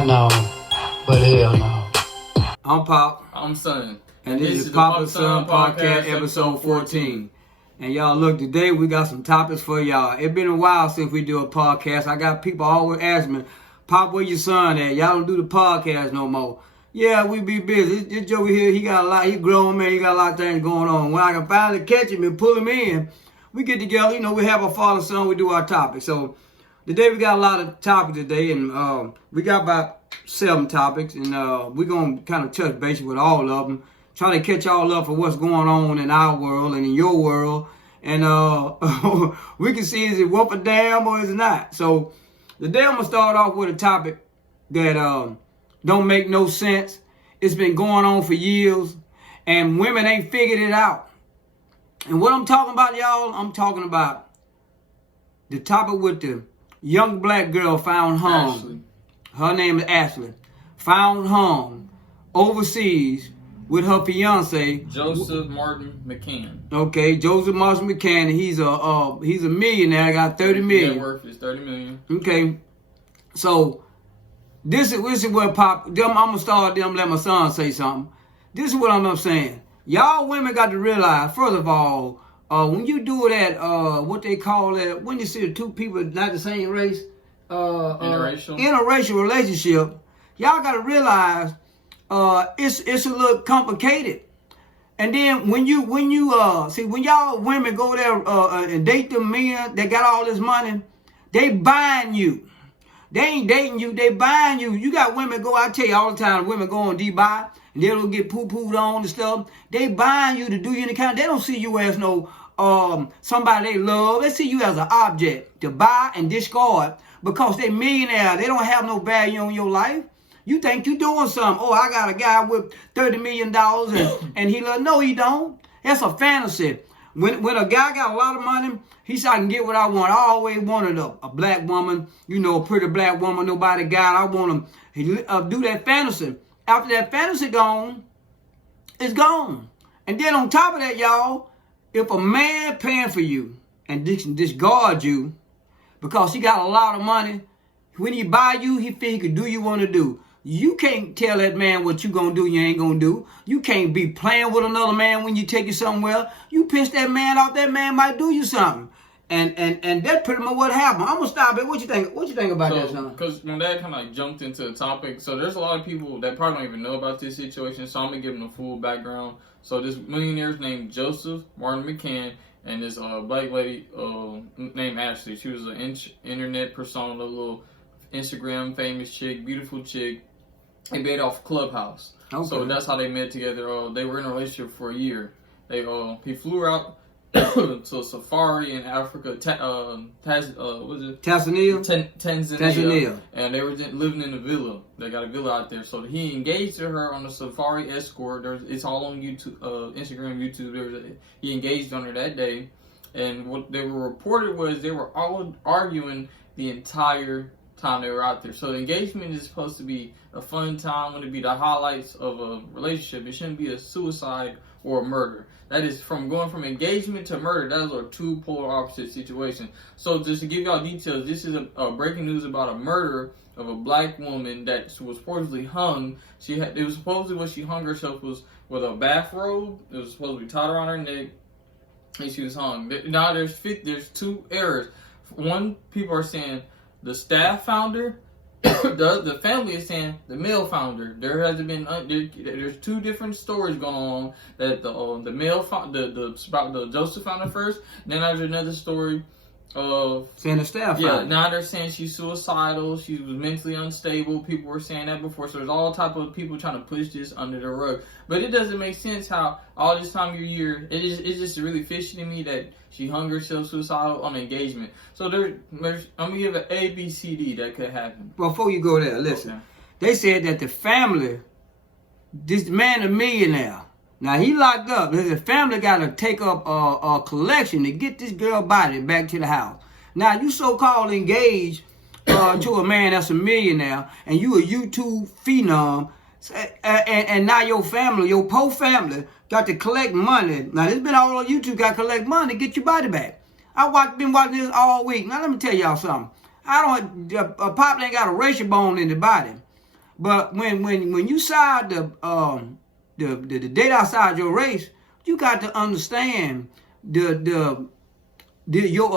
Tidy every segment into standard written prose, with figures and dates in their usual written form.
I know, but hell no. I'm Pop. I'm Son. And this is Pop and Son Podcast, episode 14. And y'all, look, today we got some topics for y'all. It's been a while since we do a podcast. I got people always asking me, Pop, where your son at? Y'all don't do the podcast no more. Yeah, we be busy. This Joey here, he got a lot, he grown man, he got a lot of things going on. When I can finally catch him and pull him in, we get together, we have our father and son, we do our topics. So today we got a lot of topics today, and we got about 7 topics, and we're going to kind of touch base with all of them, try to catch all up for what's going on in our world and in your world, and we can see is it worth a damn or is it not. So today I'm going to start off with a topic that don't make no sense. It's been going on for years, and women ain't figured it out. And what I'm talking about, y'all, I'm talking about the topic with the young black girl found hung. Ashlee. Her name is Ashlee. Found hung overseas with her fiance, Joseph Martin McCann. Okay, Joseph Martin McCann. He's a millionaire. Got 30 million. Net worth is 30 million. Okay, so this is where Pop. I'm gonna start. Then let my son say something. This is what I'm saying. Y'all women got to realize, first of all, when you do that, what they call that, when you see the two people not the same race, interracial relationship, y'all got to realize it's a little complicated. And then when you see, when y'all women go there and date them men that got all this money, they buying you. They ain't dating you, they buying you. You got women go, I tell you all the time, women go on D-Buy, and they don't get poo-pooed on and stuff. They buying you to do you any kind. They don't see you as no somebody they love. They see you as an object to buy and discard because they millionaire. They don't have no value on your life. You think you doing something. Oh, I got a guy with $30 million and he love. No, he don't. That's a fantasy. When a guy got a lot of money, he said, I can get what I want. I always wanted a black woman, a pretty black woman, nobody got. I want to do that fantasy. After that fantasy gone, it's gone. And then on top of that, y'all, if a man paying for you and discard you because he got a lot of money, when he buy you, he feel he could do you want to do. You can't tell that man what you gonna do, you ain't gonna do. You can't be playing with another man when you take it somewhere. You piss that man off, that man might do you something. And that's pretty much what happened. I'm gonna stop it. What you think? What you think about that, son? Because when that kind of like jumped into the topic, so there's a lot of people that probably don't even know about this situation. So I'm gonna give them the full background. So this millionaire's named Joseph Martin McCann, and this black lady named Ashlee. She was an internet persona, a little Instagram famous chick, beautiful chick. They made off Clubhouse. Okay. So that's how they met together. They were in a relationship for a year. He flew her out to a safari in Africa, Tanzania. And they were living in a villa. They got a villa out there. So he engaged her on a safari escort. It's all on YouTube, Instagram, YouTube. He engaged on her that day. And what they were reported was they were all arguing the entire time they were out there. So the engagement is supposed to be a fun time, when it be the highlights of a relationship. It shouldn't be a suicide or a murder. That is going from engagement to murder. Those are two polar opposite situations. So just to give y'all details, this is a breaking news about a murder of a black woman that was supposedly hung. It was supposedly what she hung herself was with a bathrobe. It was supposed to be tied around her neck, and she was hung. Now there's 2 errors. One, people are saying the staff founder. The family is saying the male founder. There has been there's 2 different stories going on that the male the Joseph founder first. Then there's another story of saying the staff. Yeah, now they're saying she's suicidal. She was mentally unstable. People were saying that before. So there's all type of people trying to push this under the rug. But it doesn't make sense how all this time of year it's just really fishy to me that she hung herself suicidal on engagement. So there's I'm gonna give an A, B, C, D that could happen. Before you go there, listen. Okay. They said that the family, this man a millionaire. Now, he locked up. The family got to take up a collection to get this girl body back to the house. Now, you so-called engaged to a man that's a millionaire, and you a YouTube phenom, and now your family, your poor family, got to collect money. Now, it's been all on YouTube, got to collect money to get your body back. Been watching this all week. Now, let me tell y'all something. Pop ain't got a racial bone in the body. But when you side the date outside your race, you got to understand your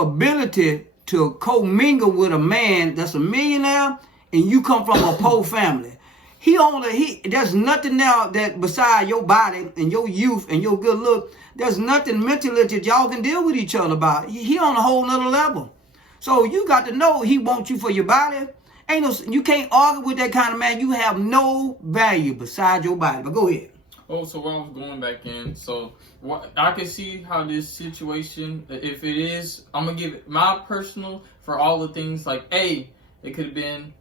ability to commingle with a man that's a millionaire and you come from a poor family. There's nothing now that beside your body and your youth and your good look, there's nothing mentally that y'all can deal with each other about. He on a whole nother level. So you got to know he wants you for your body. You can't argue with that kind of man. You have no value beside your body. But go ahead. Oh, so while I was going back in, so I can see how this situation, if it is, I'm going to give it my personal for all the things like, A, it could have been,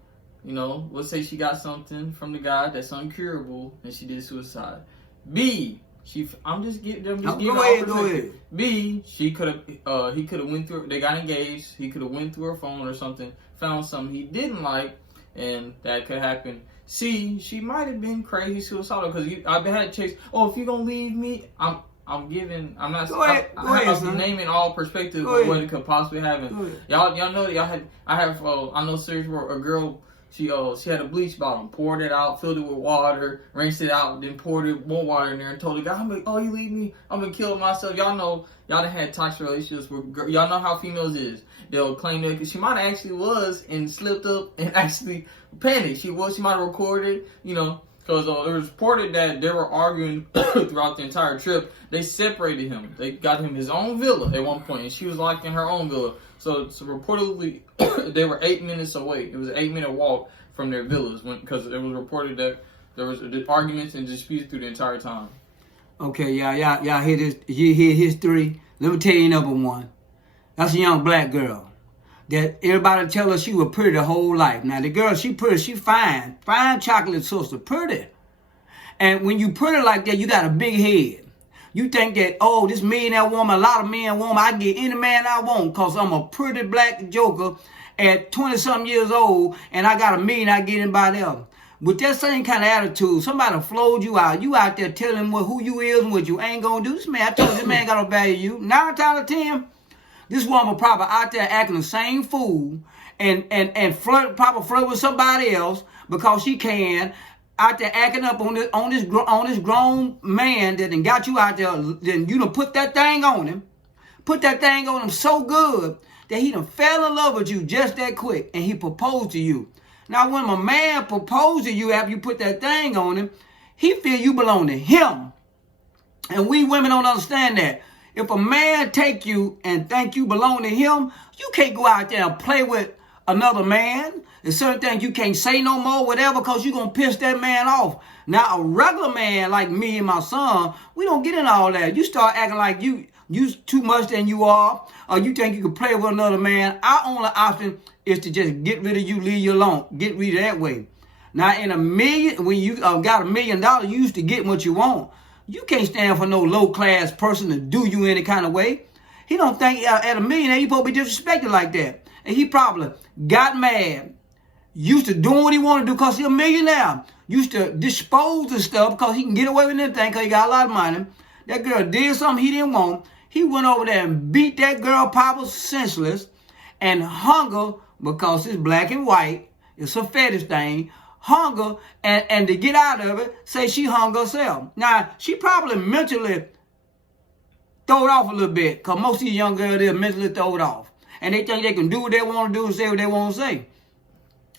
let's say she got something from the guy that's uncurable and she did suicide. B, I'm just giving go ahead. B, he could have went through, they got engaged, he could have went through her phone or something, found something he didn't like, and that could happen. C, she might have been crazy suicidal because I've had chase. Oh, if you're gonna leave me, I'm naming all perspectives of what it could possibly happen. Y'all know that I know series where a girl, she had a bleach bottle, poured it out, filled it with water, rinsed it out, then poured it more water in there and told the guy, you leave me, I'm gonna kill myself. Y'all know y'all done had toxic relationships where y'all know how females is. They'll claim that she might have actually was and slipped up and actually panicked. She might have recorded, because it was reported that they were arguing throughout the entire trip. They separated him. They got him his own villa at one point, and she was locked in her own villa. So reportedly, they were 8 minutes away. It was an 8-minute walk from their villas because it was reported that there was arguments and disputes through the entire time. Okay, y'all hear this? You hear history? Let me tell you number one. That's a young black girl that everybody tell her she was pretty the whole life. Now the girl, she pretty, she fine chocolate sister, pretty. And when you pretty like that, you got a big head. You think that, this millionaire woman, a lot of men woman, I get any man I want because I'm a pretty black joker at 20-something years old and I got $1 million, I get anybody else. With that same kind of attitude, somebody flowed you out. You out there telling him who you is and what you ain't gonna do. This man, I told you, this man got to value you. 9 times out of 10, this woman probably out there acting the same fool and flirt with somebody else because she can. Out there acting up on this grown man that done got you out there. Then you done put that thing on him. Put that thing on him so good that he done fell in love with you just that quick and he proposed to you. Now when a man proposed to you after you put that thing on him, he feel you belong to him. And we women don't understand that. If a man take you and think you belong to him, you can't go out there and play with another man. There's certain things you can't say no more, whatever, because you're going to piss that man off. Now, a regular man like me and my son, we don't get in all that. You start acting like you too much than you are, or you think you can play with another man. Our only option is to just get rid of you, leave you alone. Get rid of that way. Now, in when you got $1 million, you used to get what you want. You can't stand for no low-class person to do you any kind of way. He don't think at $1 million, he supposed to be disrespected like that. And he probably got mad. Used to doing what he wanted to do because he's a millionaire. Used to dispose of stuff because he can get away with anything because he got a lot of money. That girl did something he didn't want. He went over there and beat that girl probably senseless and hung her because it's black and white. It's a fetish thing. Hung her and to get out of it, say she hung herself. Now, she probably mentally throw it off a little bit because most of these young girls, they're mentally throw it off. And they think they can do what they want to do and say what they want to say.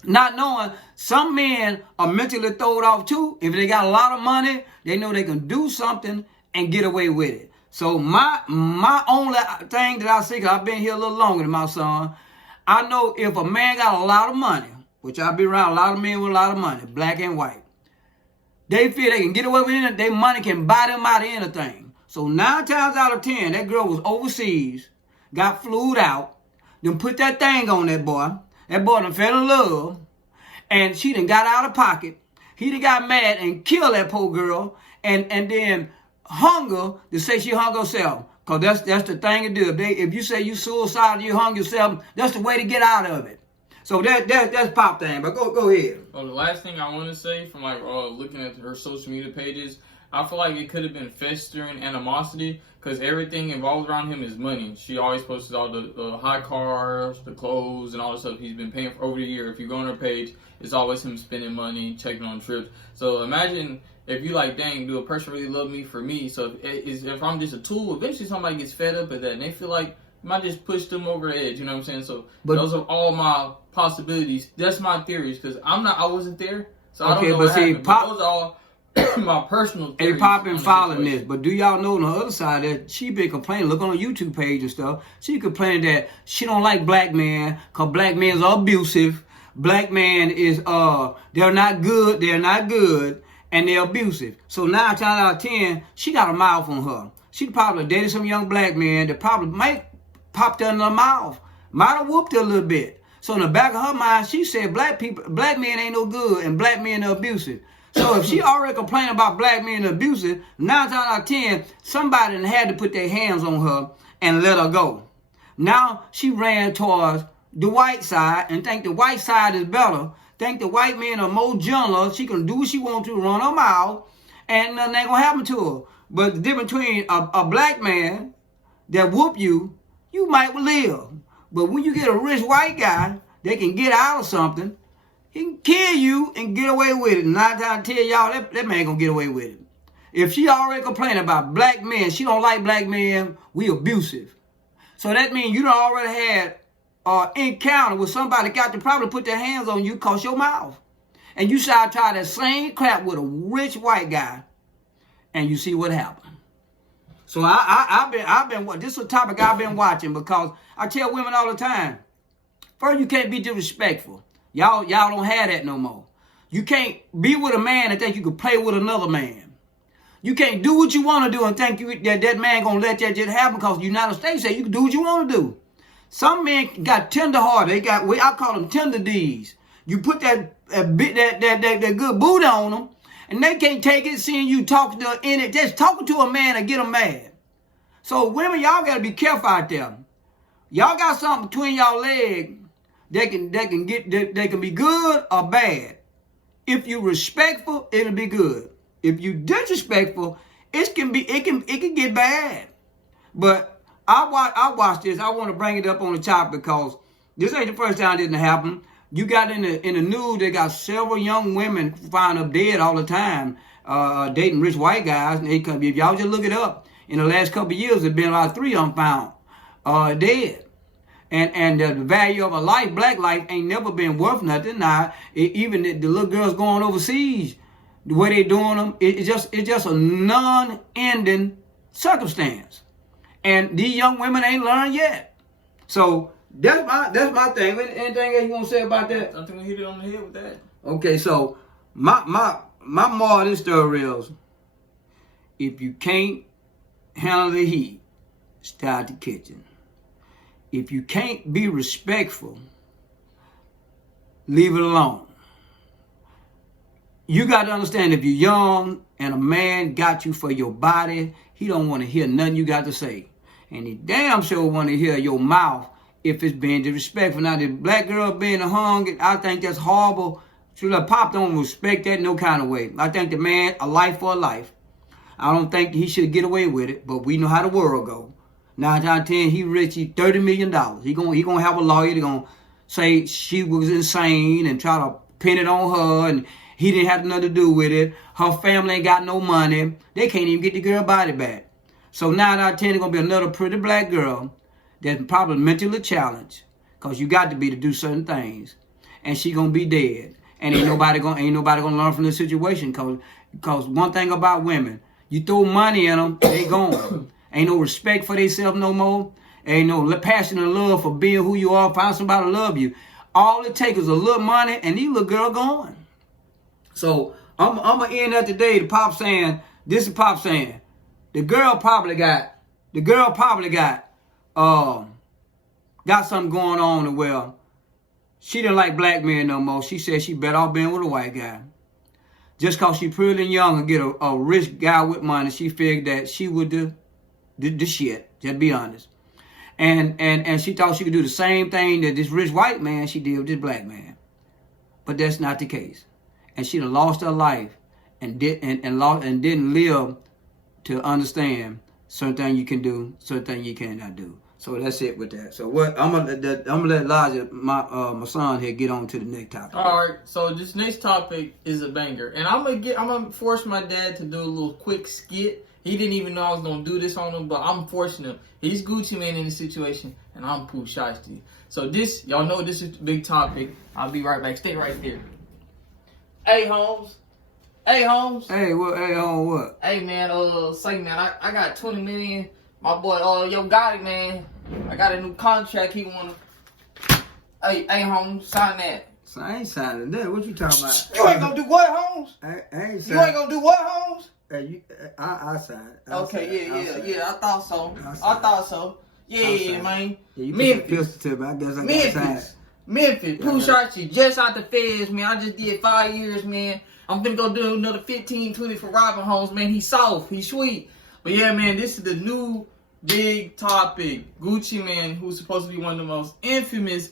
Not knowing some men are mentally thrown off too. If they got a lot of money, they know they can do something and get away with it. So my only thing that I see, because I've been here a little longer than my son, I know if a man got a lot of money, which I be around a lot of men with a lot of money, black and white, they feel they can get away with it. Their money can buy them out of anything. So 9 times out of 10, that girl was overseas, got flued out, then put that thing on that boy. That boy done fell in love, and she done got out of pocket. He done got mad and killed that poor girl, and then hung her to say she hung herself. Because that's the thing to do. If you say you suicidal, you hung yourself, that's the way to get out of it. So that's pop thing, but go ahead. Well, the last thing I want to say from looking at her social media pages, I feel like it could have been festering animosity because everything involved around him is money. She always posts all the high cars, the clothes, and all the stuff he's been paying for over the year. If you go on her page, it's always him spending money, checking on trips. So imagine if you like, dang, do a person really love me for me? So if I'm just a tool, eventually somebody gets fed up at that and they feel like I might just push them over the edge. You know what I'm saying? So those are all my possibilities. That's my theories because I wasn't there, so I don't know what happened. But those are all my personal theories. Hey, Pop been following this, but do y'all know on the other side that she been complaining? Look on her YouTube page and stuff. She complaining that she don't like black men because black men are abusive. Black man is they're not good, and they're abusive. So 9 times out of 10, she got a mouth on her. She probably dated some young black man that probably might popped her in her mouth, might have whooped her a little bit. So in the back of her mind, she said black men ain't no good and black men are abusive. So if she already complaining about black men abusive, 9 times out of 10, somebody had to put their hands on her and let her go. Now she ran towards the white side and think the white side is better. Think the white men are more gentler. She can do what she wants to, run her mouth, and nothing ain't gonna happen to her. But the difference between a black man that whoop you, you might live. But when you get a rich white guy that can get out of something, he can kill you and get away with it. 9 times out of 10, y'all, that man gonna get away with it. If she already complaining about black men, she don't like black men, we abusive. So that means you done already had encounter with somebody got to probably put their hands on you cause your mouth. And you try that same crap with a rich white guy, and you see what happened. So I've been this is a topic I've been watching because I tell women all the time, first, you can't be disrespectful. Y'all don't have that no more. You can't be with a man and think you can play with another man. You can't do what you want to do and think that man gonna let that just happen because the United States say you can do what you want to do. Some men got tender heart. They got I call them tender D's. You put that good booty on them, and they can't take it seeing you talking to just talking to a man and get them mad. So women, y'all gotta be careful out there. Y'all got something between y'all legs that can be good or bad. If you respectful, it'll be good. If you disrespectful, it can get bad. But I watch this. I want to bring it up on the top because this ain't the first time it didn't happen. You got in the news, they got several young women found up dead all the time, dating rich white guys. And if y'all just look it up, in the last couple of years, there's been about 3 of them found dead. And the value of a life, black life, ain't never been worth nothing. Now, even the little girls going overseas, the way they doing them, it's just a non-ending circumstance. And these young women ain't learned yet. So that's my thing. Anything else you want to say about that? I think we hit it on the head with that. Okay, so my moral of this story is, if you can't handle the heat, start the kitchen. If you can't be respectful, leave it alone. You got to understand, if you're young and a man got you for your body, he don't want to hear nothing you got to say. And he damn sure want to hear your mouth if it's being disrespectful. Now, the black girl being hung, I think that's horrible. Pop don't respect that no kind of way. I think the man, a life for a life. I don't think he should get away with it, but we know how the world goes. 9 times out of 10, he rich, he $30 million. He gonna have a lawyer. They're gonna say she was insane and try to pin it on her, and he didn't have nothing to do with it. Her family ain't got no money. They can't even get the girl body back. So 9 out of 10 is gonna be another pretty black girl that's probably mentally challenged, cause you got to be to do certain things, and she gonna be dead. And ain't nobody gonna learn from this situation, cause one thing about women, you throw money in them, they gone. Ain't no respect for themselves no more. Ain't no passion and love for being who you are. Find somebody to love you. All it takes is a little money, and these little girl gone. So I'm gonna end up today. This is Pop saying, the girl probably got something going on to where she didn't like black men no more. She said she better off being with a white guy. Just cause she pretty and young and get a rich guy with money, she figured that she would do the shit, just be honest. And she thought she could do the same thing that this rich white man she did with this black man. But that's not the case. And she done lost her life and didn't live to understand certain things you can do, certain things you cannot do. So that's it with that. So what I'm gonna let Elijah, my son here, get on to the next topic. All right. So this next topic is a banger, and I'm gonna force my dad to do a little quick skit. He didn't even know I was gonna do this on him, but I'm forcing him. He's Guccimane in the situation, and I'm Pooh Shiesty. So this, y'all know this is a big topic. I'll be right back. Stay right there. Hey, Holmes. Hey, Holmes. Hey, what? Hey, Holmes, what? Hey, man. Say, man, I got 20 million. My boy, yo, got it, man. I got a new contract. He wanna. Hey, Holmes, sign that. So I ain't signing that. What you talking about? You ain't gonna do what, Holmes? I ain't signing. You ain't gonna do what, Holmes? I sign. Okay, yeah. I thought so. Yeah, man. Yeah, you put the pistol to me. I guess I got signed. Memphis, Pooh Shiesty, just out the feds, man. I just did 5 years, man. I'm gonna go do another 15, 20 for Robin Holmes, man. He's soft, he's sweet. But yeah, man, this is the new big topic. Guccimane, who's supposed to be one of the most infamous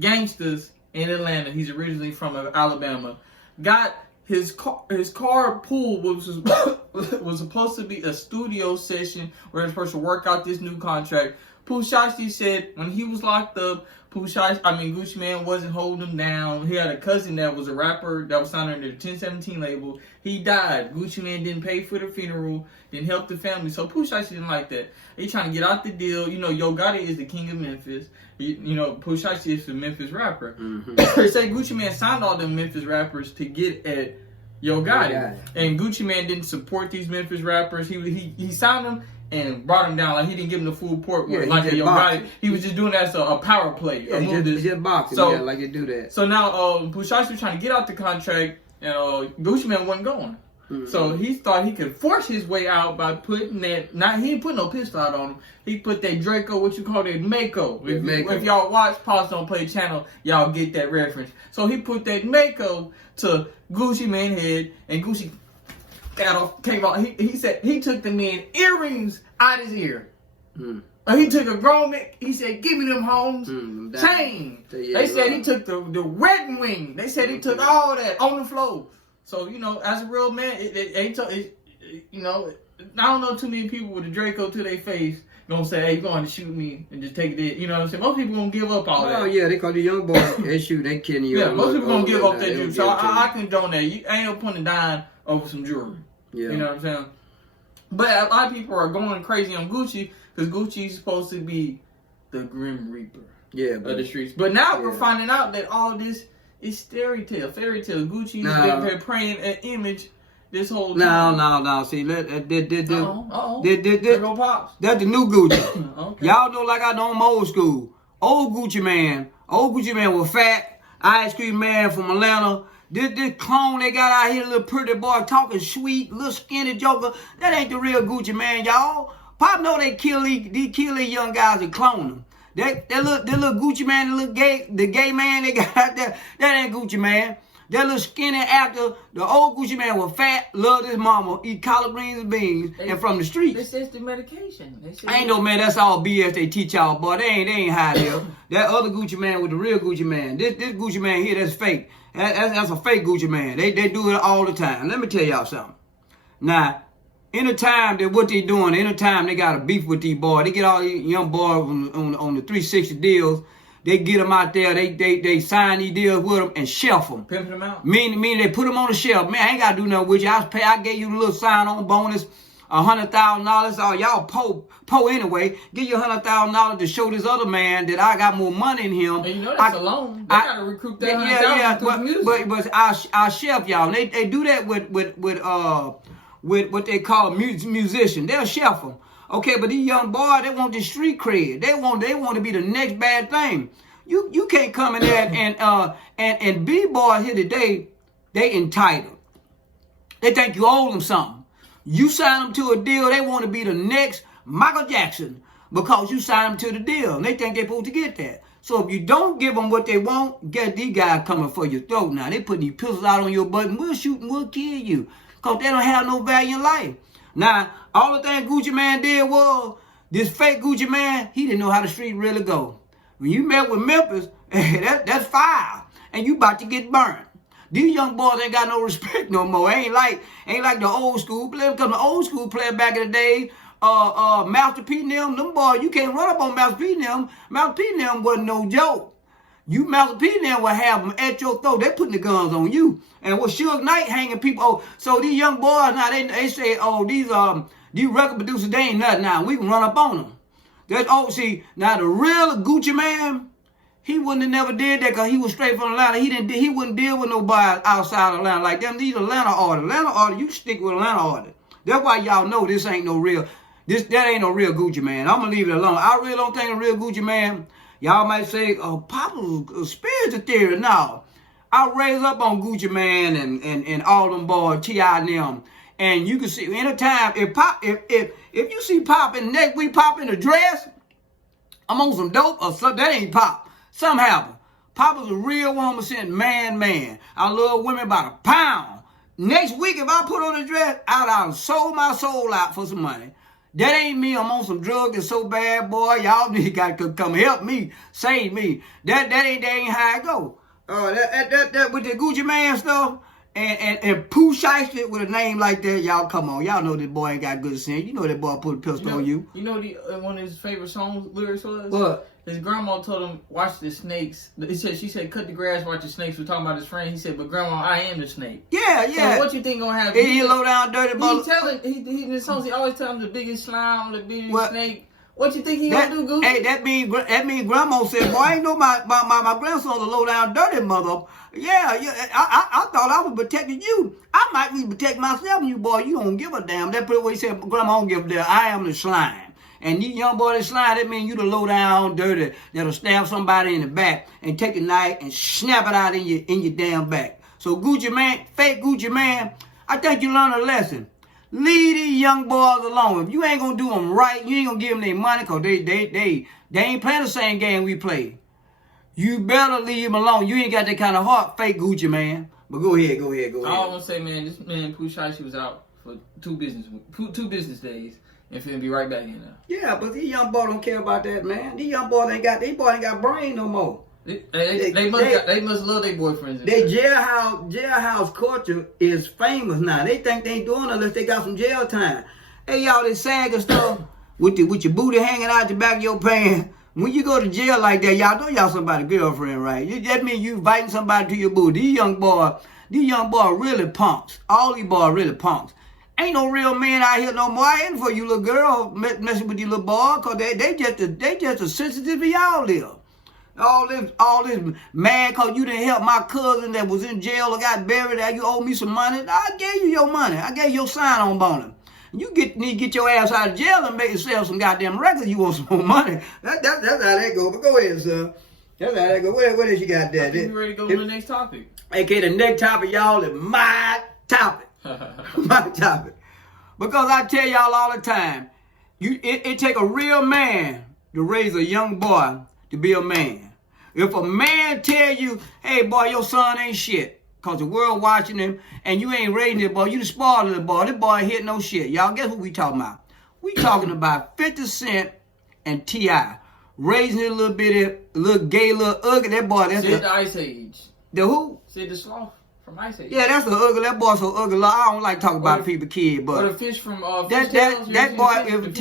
gangsters in Atlanta. He's originally from Alabama. Got his car pulled, which was supposed to be a studio session where his person work out this new contract. Pooh Shiesty said when he was locked up, Guccimane wasn't holding him down. He had a cousin that was a rapper that was signed under the 1017 label. He died. Guccimane didn't pay for the funeral, didn't help the family. So Pooh Shiesty didn't like that. He trying to get out the deal. You know, Yo Gotti is the king of Memphis. You know, Pooh Shiesty is the Memphis rapper. They say Guccimane signed all them Memphis rappers to get at Yo Gotti. And Guccimane didn't support these Memphis rappers. He signed them and brought him down. Like, he didn't give him the full port like Yo Gotti. He was just doing that as a power play. Yeah, just boxing. So, like you do that. So now Pooh Shiesty was trying to get out the contract, and Guccimane wasn't going. So he thought he could force his way out by putting that. He didn't put no pistol out on him. He put that Draco, what you call that, Mako. If y'all watch Pause Don't Play channel, y'all get that reference. So he put that Mako to Guccimane's head, and Gucci came out. He said he took the man earrings out his ear. He took a grown man. He said, "Give me them, Holmes." Chain. They said he took the red wing. They said he took all that on the floor. So, you know, as a real man, you know, I don't know too many people with a Draco to their face gonna say, "Hey, you going to shoot me," and just take it. You know what I'm saying? Most people gonna give up all that. Oh yeah, they call the young boy. They shoot, they killing you. Yeah, most people gonna give up that juice. So I condone that. You ain't no point in dying over some jewelry. Yeah. You know what I'm saying? But a lot of people are going crazy on Gucci because Gucci's supposed to be the Grim Reaper of the streets. But now we're finding out that all this is fairy tale. Gucci's been praying an image this whole time. No. See, there go Pops. That's the new Gucci. Okay. Y'all know, like I know I'm old school. Old Guccimane was fat, ice cream man from Atlanta. This clone they got out here, little pretty boy talking sweet, little skinny joker. That ain't the real Guccimane, y'all. Pop know they kill these young guys and clone them. That little Guccimane, the gay man they got out there, that ain't Guccimane. That little skinny actor, the old Guccimane was fat, loved his mama, eat collard greens and beans, and from the streets. This is the medication. Ain't no man, that's all BS they teach y'all, boy. They ain't high there. That other Guccimane with the real Guccimane. This Guccimane here, that's fake. That's a fake Guccimane. They do it all the time. Let me tell y'all something. Now, anytime that what they doing, anytime they got a beef with these boys, they get all these young boys on the 360 deals. They get them out there. They sign these deals with them and shelf them. Pimping them out. Meaning they put them on the shelf. Man, I ain't got to do nothing with you. I gave you a little sign-on bonus, $100,000. Oh, y'all po anyway. Give you $100,000 to show this other man that I got more money than him. And you know that's alone. They got to recruit that $100,000 but I shelf y'all. They do that with what they call musicians. They'll shelf them. Okay, but these young boys, they want the street cred. They want to be the next bad thing. You can't come in there and B-boys here today, they entitled. They think you owe them something. You sign them to a deal, they want to be the next Michael Jackson because you signed them to the deal. And they think they're supposed to get that. So if you don't give them what they want, get these guys coming for your throat now. They putting these pistols out on your butt and we'll shoot and we'll kill you because they don't have no value in life. Now, all the thing Guccimane did was, this fake Guccimane, he didn't know how the street really go. When you met with Memphis, that's fire, and you about to get burned. These young boys ain't got no respect no more. Ain't like the old school players. Because the old school player back in the day, Master P and them boys, you can't run up on Master P and them. Master P and them wasn't no joke. You Master P and them will have them at your throat. They putting the guns on you. And with Suge Knight hanging people. Oh, so these young boys now they say, oh, these record producers, they ain't nothing now. We can run up on them. See, now the real Guccimane, he wouldn't have never did that because he was straight from Atlanta. He wouldn't deal with nobody outside Atlanta like them. These Atlanta artists. Atlanta artists, you stick with Atlanta artists. That's why y'all know this ain't no real. That ain't no real Guccimane. I'm gonna leave it alone. I really don't think a real Guccimane. Y'all might say, oh, Papa's a spiritual theory. No. I raise up on Guccimane and all them boys, T.I. and them. And you can see anytime if you see Pop in next week, Pop in a dress, I'm on some dope or something. That ain't Pop. Something happened. Pop is a real 100% man. I love women by the pound. Next week, if I put on a dress, I'd sold my soul out for some money. That ain't me. I'm on some drugs that's so bad, boy. Y'all need to come help me, save me. That ain't how I go. That with the Guccimane stuff and Pooh Shiesty with a name like that, y'all come on. Y'all know this boy ain't got good sense. You know that boy put a pistol on you. You know one of his favorite songs lyrics was? What? His grandma told him, watch the snakes. She said, cut the grass, watch the snakes. We're talking about his friend. He said, but grandma, I am the snake. Yeah. So what you think gonna happen? He low down dirty mother. He in his songs, he always tell him the biggest slime, the biggest snake. What you think he gonna do, Goose? Hey, that mean grandma said, boy, I ain't know my grandson's a low down dirty mother. Yeah. I thought I was protecting you. I might be protecting myself, you boy. You don't give a damn. That's pretty what he said. Grandma don't give a damn. I am the slime. And these young boys that slime, that mean you the low down dirty that'll stab somebody in the back and take a knife and snap it out in your damn back. So Guccimane, fake Guccimane, I think you learned a lesson. Leave these young boys alone. If you ain't gonna do them right, you ain't gonna give them their money because they ain't playing the same game we play. You better leave them alone. You ain't got that kind of heart, fake Guccimane. But go ahead. I want to say, man, this man Pooh Shiesty was out for two business days. And finna be right back in there. Yeah, but these young boys don't care about that, man. These young boys ain't got brain no more. They must love their boyfriends. Their jailhouse culture is famous now. They think they ain't doing it unless they got some jail time. Hey, y'all, this sagging stuff with your booty hanging out the back of your pants. When you go to jail like that, y'all know y'all somebody's girlfriend, right? That means you inviting somebody to your booty. These young boys really punks. All these boys really punks. Ain't no real man out here no more. I ain't for you little girl messing with these little boys, cause they just as sensitive as y'all live. All this mad cause you didn't help my cousin that was in jail or got buried. That you owe me some money. I gave you your money. I gave you your sign-on bonus. You need to get your ass out of jail and make yourself some goddamn records. You want some more money. That's how that go. But go ahead, son. That's how that go. What else you got there? You ready to go to the next topic? Okay, the next topic, y'all, is my topic. My topic. Because I tell y'all all the time, it take a real man to raise a young boy to be a man. If a man tell you, hey boy, your son ain't shit, cause the world watching him, and you ain't raising it, boy, you the spoiling the boy. This boy ain't hit no shit. Y'all guess what we talking about? We talking about 50 Cent and T.I. raising it a little bit, a little gay, little ugly. That boy, that's the Ice Age. The who? Sid the Sloth from Ice Age. Yeah, that's the ugly. That boy so ugly. I don't like talking about people kid, but or the fish from that boy. If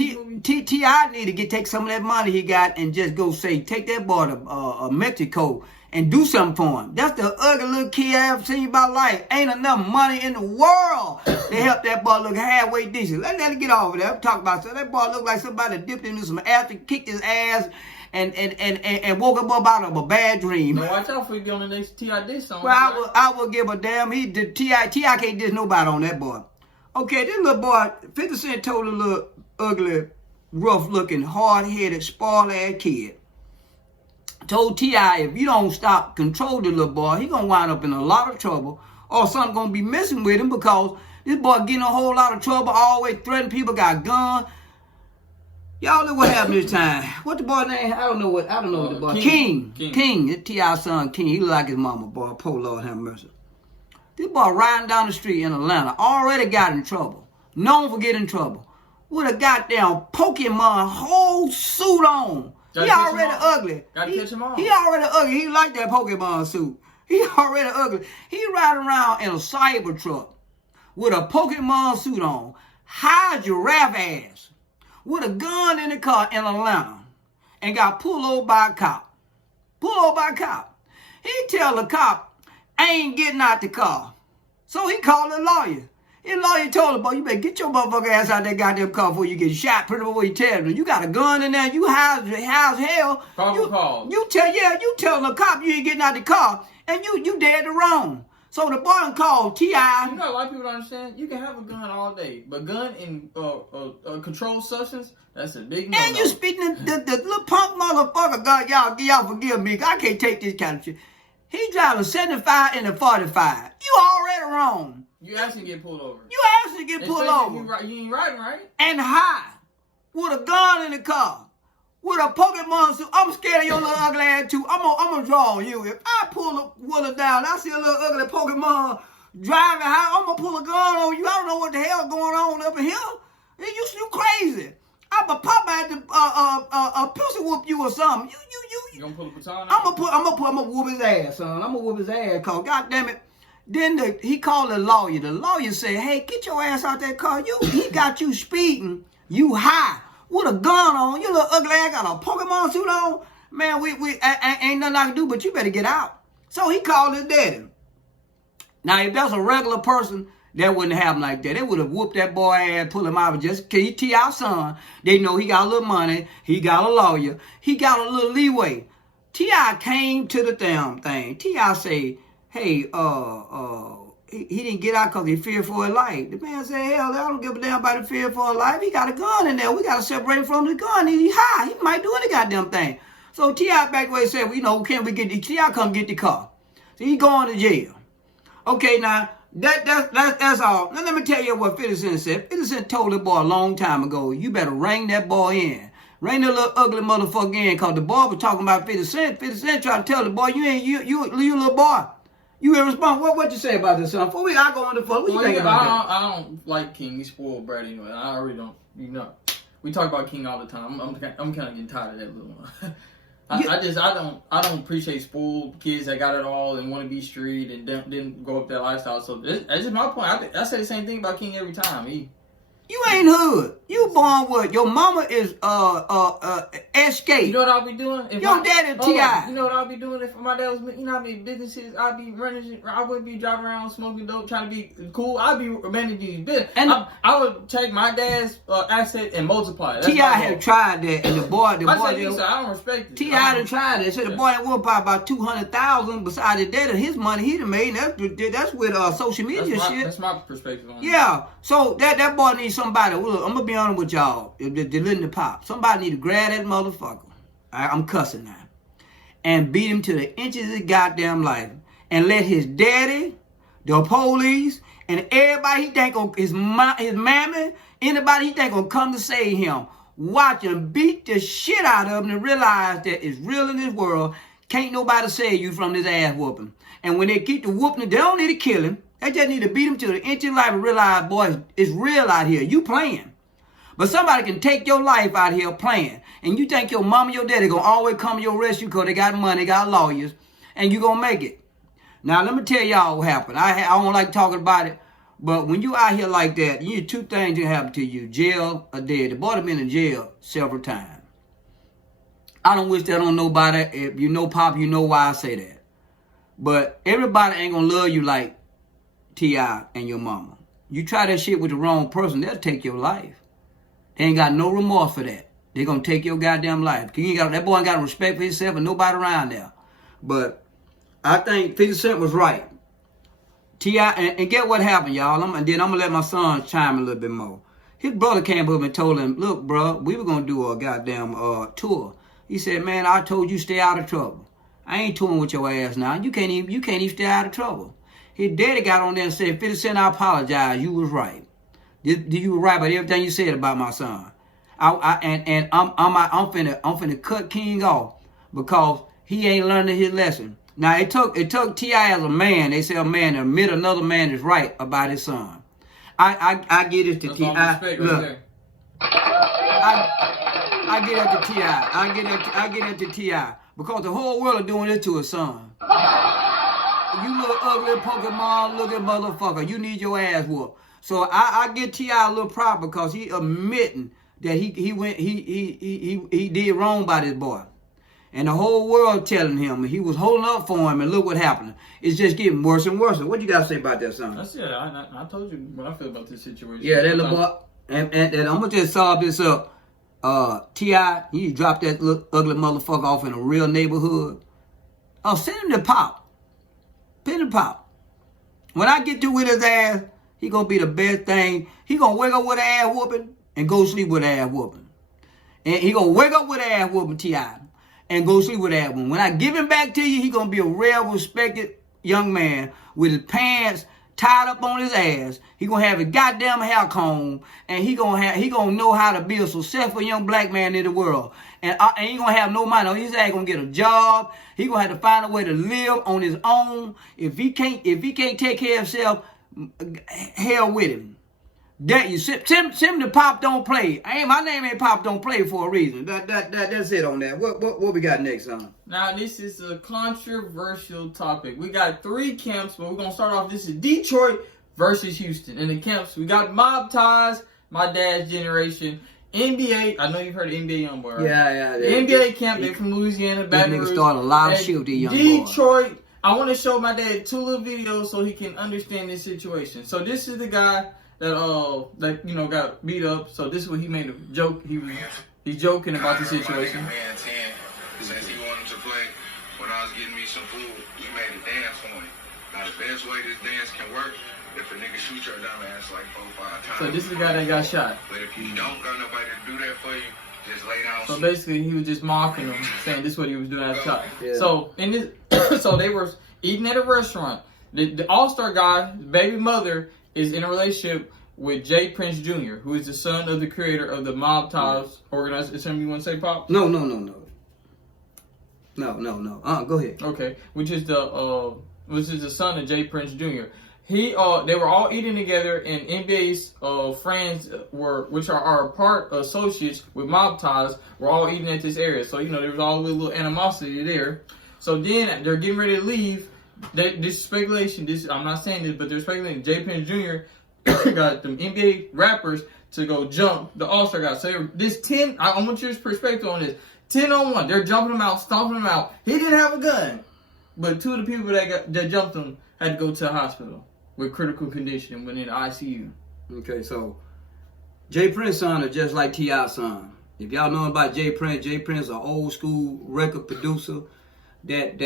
T.I. need to take some of that money he got and just go say take that boy to Mexico and do something for him. That's the ugly little kid I ever seen in my life. Ain't enough money in the world to help that boy look halfway decent. Let him get off of that. I'm talking about so that boy look like somebody dipped into some acid, kicked his ass. And woke up out of a bad dream. Now watch out for you be on the next T.I. diss song. Well, I will give a damn. T.I. can't diss nobody on that boy. Okay, this little boy, 50 Cent told a little ugly, rough-looking, hard-headed, spoiled-ass kid. Told T.I. if you don't stop controlling the little boy, he gonna wind up in a lot of trouble, or something gonna be messing with him because this boy getting a whole lot of trouble, always threatening people, got guns. Y'all know what happened this time. What the boy name? I don't know what the boy. King. It's T.I.'s son, King. He look like his mama, boy. Poor Lord have mercy. This boy riding down the street in Atlanta, already got in trouble. Known for getting in trouble. With a goddamn Pokemon whole suit on. He already ugly. Gotta catch him on. He already ugly. He like that Pokemon suit. He already ugly. He riding around in a cyber truck with a Pokemon suit on, high giraffe ass, with a gun in the car in Atlanta, and got pulled over by a cop. Pulled over by a cop. He tell the cop, I ain't getting out the car. So he called a lawyer. His lawyer told him, boy, you better get your motherfucking ass out that goddamn car before you get shot. Pretty much what he tells you. You got a gun in there, you high as hell. You tell the cop you ain't getting out the car, and you dead to wrong. So the boy called T.I. You know, a lot of people don't understand. You can have a gun all day, but gun in controlled substance, that's a big no. And you speaking the little punk motherfucker, God, y'all forgive me. I can't take this kind of shit. He driving 75 in a 45. You already wrong. You actually get pulled over. You actually get pulled over. You ain't riding right. And high, with a gun in the car, with a Pokemon suit. I'm scared of your little ugly ass too. I'm gonna draw on you. If I pull a window down, I see a little ugly Pokemon driving high, I'm gonna pull a gun on you. I don't know what the hell going on up in here. You crazy. I'm gonna pop out the pussy whoop you or something. You gonna pull a baton? I'm gonna whoop his ass, son. I'm gonna whoop his ass, cause goddamn it. Then he called the lawyer. The lawyer said, hey, get your ass out that car. He got you speeding. You high with a gun on. You little ugly ass got a Pokemon suit on. Man, we ain't nothing I can do, but you better get out. So he called his daddy. Now, if that's a regular person, that wouldn't happen like that. They would have whooped that boy ass, pull him out, just T.I. son. They know he got a little money. He got a lawyer. He got a little leeway. T.I. came to the damn thing. T.I. say, hey, he didn't get out because he feared for his life. The man said, hell, I don't give a damn about the fear for his life. He got a gun in there. We got to separate him from the gun. He high. He might do any goddamn thing. So T.I. back away said, well, you know, can we get the T.I. come get the car. So he going to jail. Okay, now, that's all. Now, let me tell you what 50 Cent said. 50 Cent told the boy a long time ago, you better ring that boy in. Ring that little ugly motherfucker in, because the boy was talking about 50 Cent. 50 Cent tried to tell the boy, you little boy. You irresponsible. What you say about this, son? Before I go on the phone, what you think about that? I don't like King. He's spoiled brat anyway. I already don't. You know, we talk about King all the time. I'm kind of getting tired of that little one. I don't appreciate spoiled kids that got it all and want to be street and didn't go up that lifestyle. So that's just my point. I say the same thing about King every time. You ain't hood. You born what? Your mama is escape. You know what I'll be doing? If your daddy T.I. You know what I'll be doing if my dad was, you know how many businesses I'd be running. I wouldn't be driving around smoking dope trying to be cool. I'd be managing these business. And I would take my dad's asset and multiply it. T.I. have tried that, and the boy, I don't respect it. T.I. done tried that. So the boy that won by about 200,000 beside his daddy, his money he done made. That's with social media shit. That's my perspective on it. Yeah. So that boy needs somebody. Look, I'm gonna be honest with y'all. The pop. Somebody need to grab that motherfucker. I'm cussing now, and beat him to the inches of his goddamn life, and let his daddy, the police, and everybody he think on his mammy, anybody he think gonna come to save him. Watch him beat the shit out of him and realize that it's real in this world. Can't nobody save you from this ass whooping. And when they keep the whooping, they don't need to kill him. They just need to beat him to the inch of life and realize, boys, it's real out here. You playing. But somebody can take your life out here playing. And you think your mama, your daddy going to always come to your rescue because they got money, got lawyers, and you going to make it. Now, let me tell y'all what happened. I don't like talking about it, but when you out here like that, you need two things to happen to you, jail or dead. The boy have been in jail several times. I don't wish that on nobody. If you know Pop, you know why I say that. But everybody ain't going to love you like T.I. and your mama. You try that shit with the wrong person, they'll take your life. They ain't got no remorse for that. They're going to take your goddamn life. That boy ain't got respect for himself and nobody around there. But I think 50 Cent was right. T.I. And get what happened, y'all. And then I'm going to let my son chime a little bit more. His brother came up and told him, look, bro, we were going to do a goddamn tour. He said, man, I told you stay out of trouble. I ain't touring with your ass now. You can't even stay out of trouble. His daddy got on there and said, 50 Cent, I apologize. You was right. You were right about everything you said about my son. I'm finna cut King off because he ain't learning his lesson. Now it took T.I. as a man. They say a man to admit another man is right about his son. I get it to T.I. Look, I get it to T.I. I get it to T.I. because the whole world is doing it to his son. little ugly Pokemon looking motherfucker. You need your ass whooped. So I get T.I. a little proper because he admitting that he did wrong by this boy. And the whole world telling him, he was holding up for him, and look what happened. It's just getting worse and worse. What you got to say about that, son? That's it. I told you what I feel about this situation. Yeah, that little boy. And I'm going to just solve this up. T.I., you drop that little ugly motherfucker off in a real neighborhood. Oh, send him to Pop. Pin and Pop. When I get through with his ass, he going to be the best thing. He going to wake up with an ass whooping and go sleep with an ass whooping. And he going to wake up with an ass whooping, T.I., and go sleep with that one. When I give him back to you, he gonna be a real respected young man with his pants tied up on his ass. He gonna have his goddamn hair comb, and he gonna know how to be a successful young black man in the world. And he gonna have no money. His ass gonna get a job. He gonna have to find a way to live on his own. If he can't take care of himself, hell with him. That you send to Pop Don't Play. My name ain't Pop Don't Play for a reason. That's it on that. What we got next, son? Now this is a controversial topic. We got 3 camps, but we're gonna start off. This is Detroit versus Houston. In the camps, we got Mob Ties, my dad's generation, NBA. I know you've heard of NBA Youngboy, right? Yeah. The NBA camp. They're from Louisiana. Baton Rouge. Niggas started a lot of shit with these young boys. Detroit. I want to show my dad 2 little videos so he can understand this situation. So this is the guy that got beat up. So this is what he made a joke. He's joking about the situation. Since he wanted to play, when I was getting me some food, he made a dance for me. Now the best way this dance can work, if a nigga shoot your dumb ass like 4 or 5 times. So this is the guy that got shot. But if you don't got nobody to do that for you, just lay down. So basically, he was just mocking him, saying this is what he was doing at the shot. Yeah. So in this, so they were eating at a restaurant. The Allstar guy, his baby mother, is in a relationship with Jprince Jr., who is the son of the creator of the Mob Ties organization. Is something you want to say, Pop? No. Go ahead. Okay, which is the son of Jprince Jr. They were all eating together, and NBA's friends which are our part associates with Mob Ties, were all eating at this area. So there was all a little animosity there. So then they're getting ready to leave. This is speculation. I'm not saying this, but they're speculating. Jprince Jr. got them NBA rappers to go jump the All-Star guys. So this 10, I want your perspective on this. 10-on-1, they're jumping him out, stomping him out. He didn't have a gun, but 2 of the people that jumped him had to go to the hospital with critical condition and went in the ICU. Okay, so Jprince's son is just like T.I.'s son. If y'all know about Jprince, an old school record producer. That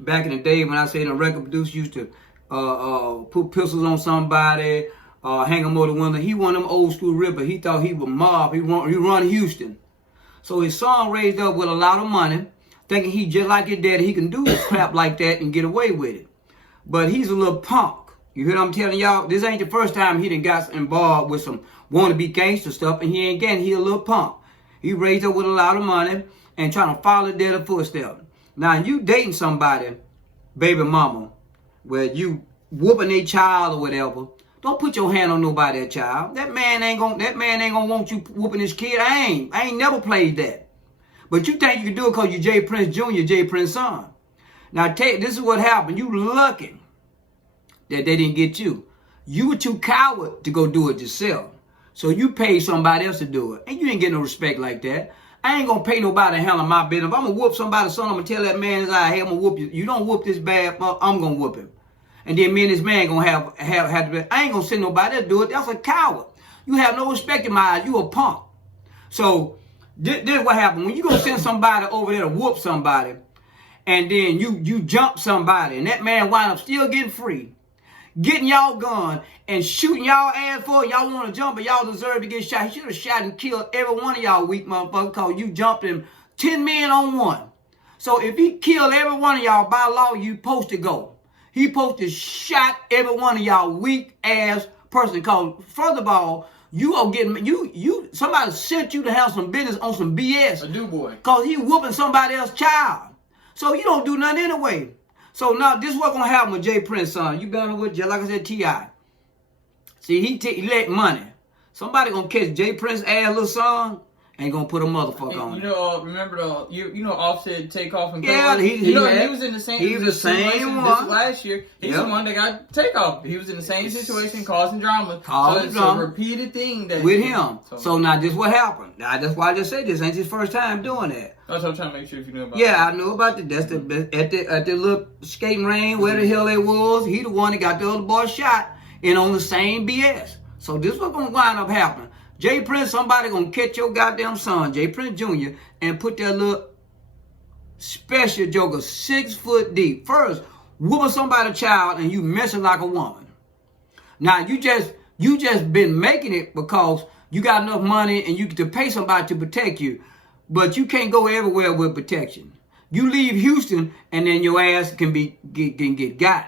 back in the day when I say the record producer used to put pistols on somebody, hang them over the window. He one of them old school rippers. He thought he was mob. He run Houston. So his son raised up with a lot of money, thinking he just like his daddy. He can do crap like that and get away with it. But he's a little punk. You hear what I'm telling y'all? This ain't the first time he done got involved with some wannabe gangster stuff, and he ain't getting. He a little punk. He raised up with a lot of money and trying to follow their footsteps. Now you dating somebody, baby mama, where you whooping a child or whatever. Don't put your hand on nobody's child. That man ain't gonna want you whooping his kid. I ain't never played that. But you think you can do it because you Jprince Jr., Jprince's son. Now this is what happened. You lucky that they didn't get you. You were too coward to go do it yourself. So you paid somebody else to do it. And you didn't get no respect like that. I ain't gonna pay nobody to handle my business. If I'm gonna whoop somebody's son, I'm gonna tell that man, hey, I'm gonna whoop you. You don't whoop this bad, I'm gonna whoop him. And then me and this man gonna have to be, I ain't gonna send nobody to do it. That's a coward. You have no respect in my eyes. You a punk. So this is what happened. When you gonna send somebody over there to whoop somebody, and then you jump somebody, and that man wind up still getting free, getting y'all gun and shooting y'all ass for it. Y'all want to jump, but y'all deserve to get shot. He should have shot and killed every one of y'all weak motherfuckers because you jumped him 10 men on one. So if he killed every one of y'all, by law, you supposed to go. He supposed to shot every one of y'all weak ass person. Because first of all, you are getting somebody sent you to have some business on some BS. A do boy. Because he whooping somebody else's child. So you don't do nothing anyway. So now this is what's gonna happen with Jprince's son. You better with just like I said, T.I. See, he let money. Somebody gonna catch Jprince's ass little son. ain't gonna put a motherfucker on You it. know, remember you know Offset Takeoff and Yeah, he was in the same. He was the same one. This last year. He's the one that got Takeoff. He was in the same situation, causing drama. It's a repeated thing that with him. So now this what happened. Now that's why I just said this ain't his first time doing that. That's what I'm trying to make sure if you know about. Yeah, I know about that. That's at the little skating range where the hell they was. He the one that got the other boy shot and on the same BS. So this what's gonna wind up happening. Jprince, somebody gonna catch your goddamn son, Jprince Jr., and put that little special joker 6 foot deep. First, whooping somebody's child and you messing like a woman. Now you just been making it because you got enough money and you get to pay somebody to protect you. But you can't go everywhere with protection. You leave Houston and then your ass can get got.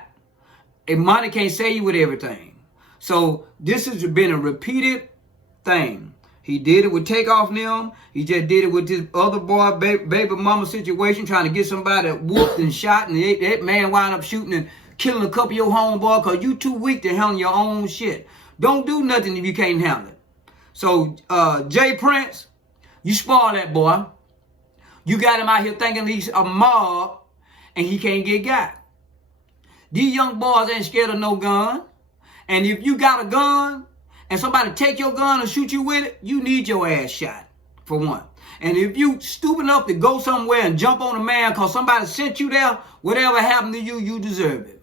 And money can't save you with everything. So this has been a repeated thing. He did it with Takeoff now. He just did it with this other boy, baby mama situation, trying to get somebody whooped and shot, and that man wound up shooting and killing a couple of your homeboy because you too weak to handle your own shit. Don't do nothing if you can't handle it. So Jprince, you spoil that boy. You got him out here thinking he's a mob and he can't get got. These young boys ain't scared of no gun. And if you got a gun and somebody take your gun and shoot you with it, you need your ass shot, for one. And if you stupid enough to go somewhere and jump on a man because somebody sent you there, whatever happened to you, you deserve it.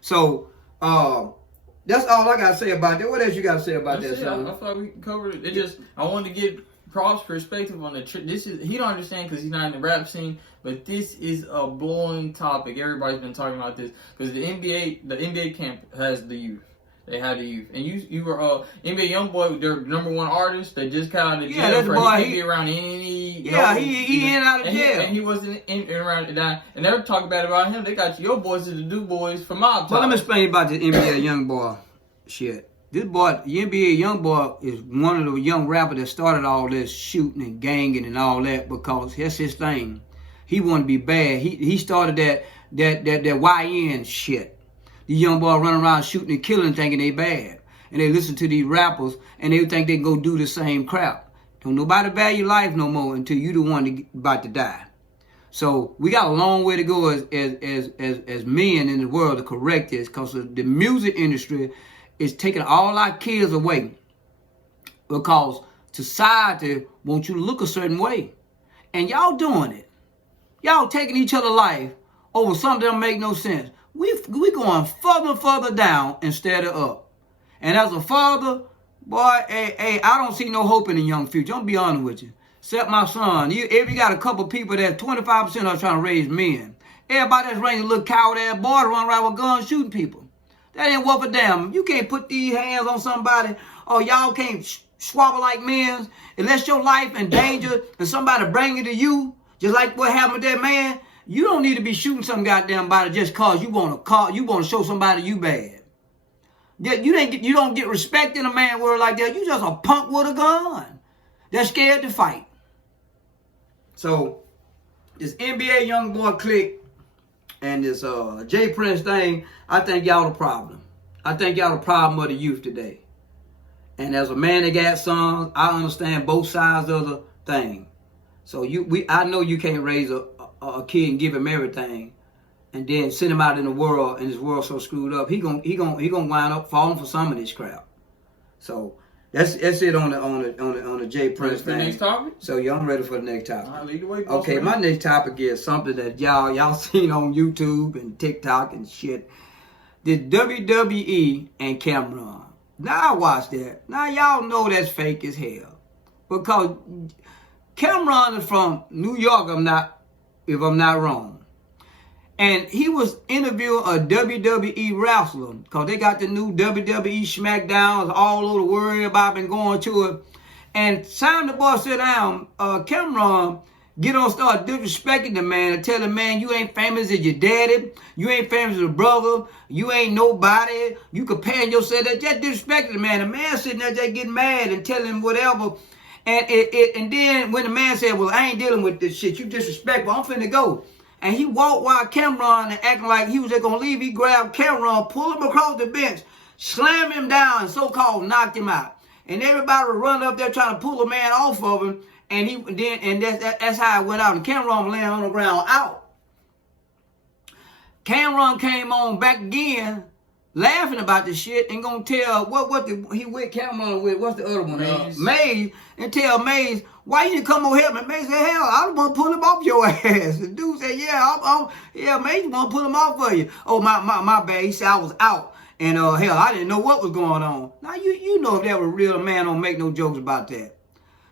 So that's all I got to say about that. What else you got to say about that, son? I thought we covered it. I wanted to get Props perspective on he don't understand because he's not in the rap scene, but this is a blowing topic. Everybody's been talking about this because the NBA camp has the youth. They had the youth, and you were NBA YoungBoy, their #1 artist. They just got out of jail. Yeah, that's the boy. He can't be around any. He in out of jail, and he wasn't in around that. And they're talking bad about him. They got your boys as the new boys from Mob. Well, let me explain about the NBA YoungBoy shit. This boy, the NBA YoungBoy, is one of the young rappers that started all this shooting and ganging and all that because that's his thing. He wanted to be bad. He started that YN shit. The young boy running around shooting and killing, thinking they bad, and they listen to these rappers and they think they can go do the same crap. Don't nobody value life no more until you the one about to die. So we got a long way to go as men in the world to correct this, because the music industry is taking all our kids away because society wants you to look a certain way. And y'all doing it. Y'all taking each other's life over something that don't make no sense. We going further and further down instead of up. And as a father, boy, hey, I don't see no hope in the young future. I'm be honest with you. Except my son. If you got a couple people that 25% are trying to raise men. Everybody that's raising little coward-ass boys run around with guns shooting people. That ain't worth a damn. You can't put these hands on somebody, or y'all can't swabble like men unless your life in danger and somebody bring it to you, just like what happened with that man. You don't need to be shooting some goddamn body just cause you want to show somebody you bad. You don't get respect in a man world like that. You just a punk with a gun that's scared to fight. So this NBA YoungBoy clique and this Jprince thing, I think y'all the problem. I think y'all the problem of the youth today. And as a man that got sons, I understand both sides of the thing. So I know you can't raise a kid and give him everything, and then send him out in the world, and this world so screwed up. He gonna wind up falling for some of this crap. So that's it on the Jprince thing. The next topic. So I'm ready for the next topic. All right, lead the way, okay, my next topic is something that y'all seen on YouTube and TikTok and shit. The WWE and Cameron. Now I watch that. Now y'all know that's fake as hell, because Cameron is from New York. If I'm not wrong. And he was interviewing a WWE wrestler, because they got the new WWE SmackDowns all over the world. Everybody been going to it. And time the boy sit down, Cameron start disrespecting the man and tell the man, you ain't famous as your daddy, you ain't famous as your brother, you ain't nobody, you comparing yourself. That just disrespecting the man. The man sitting there just getting mad and telling him whatever. And then when the man said, well, I ain't dealing with this shit, you disrespectful, I'm finna go. And he walked while Cameron and acting like he was just gonna leave. He grabbed Cameron, pulled him across the bench, slammed him down, and so-called knocked him out. and everybody was running up there trying to pull a man off of him, and that's how it went out. And Cameron laying on the ground out. Cameron came on back again, laughing about the shit, and gonna tell he with Cameron with what's the other one? Maze, and tell Maze, why you didn't come over here? And Maze said, hell, I don't want to pull him off your ass. The dude said, yeah, Maze want to pull him off for you. Oh, my bad. He said I was out. And hell, I didn't know what was going on. Now you know if that was real, man don't make no jokes about that.